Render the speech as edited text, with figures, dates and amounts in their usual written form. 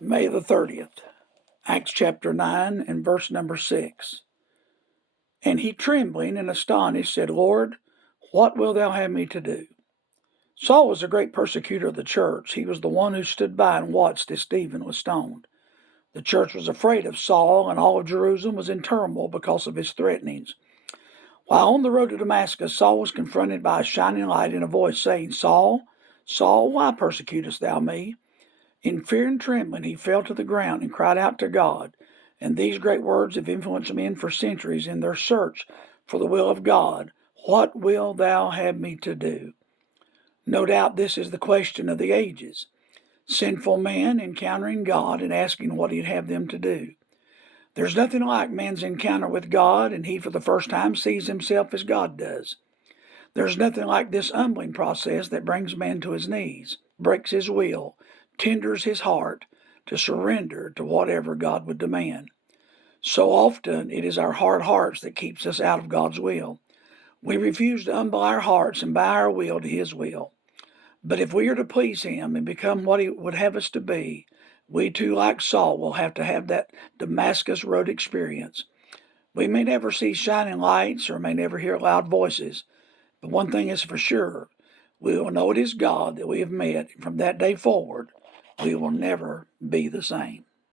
May the 30th, Acts chapter 9 and verse number 6. And he, trembling and astonished, said, Lord, what wilt thou have me to do? Saul was a great persecutor of the church. He was the one who stood by and watched as Stephen was stoned. The church was afraid of Saul, and all of Jerusalem was in turmoil because of his threatenings. While on the road to Damascus, Saul was confronted by a shining light and a voice saying, Saul, Saul, why persecutest thou me? In fear and trembling he fell to the ground and cried out to God. And these great words have influenced men for centuries in their search for the will of God. What wilt thou have me to do? No doubt this is the question of the ages. Sinful man encountering God and asking what he'd have them to do. There's nothing like man's encounter with God, and he for the first time sees himself as God does. There's nothing like this humbling process that brings man to his knees, breaks his will, tenders his heart to surrender to whatever God would demand. So often it is our hard hearts that keeps us out of God's will. We refuse to humble our hearts and bow our will to his will. But if we are to please him and become what he would have us to be, we too, like Saul, will have to have that Damascus Road experience. We may never see shining lights or may never hear loud voices, but one thing is for sure, we will know it is God that we have met, and from that day forward, we will never be the same.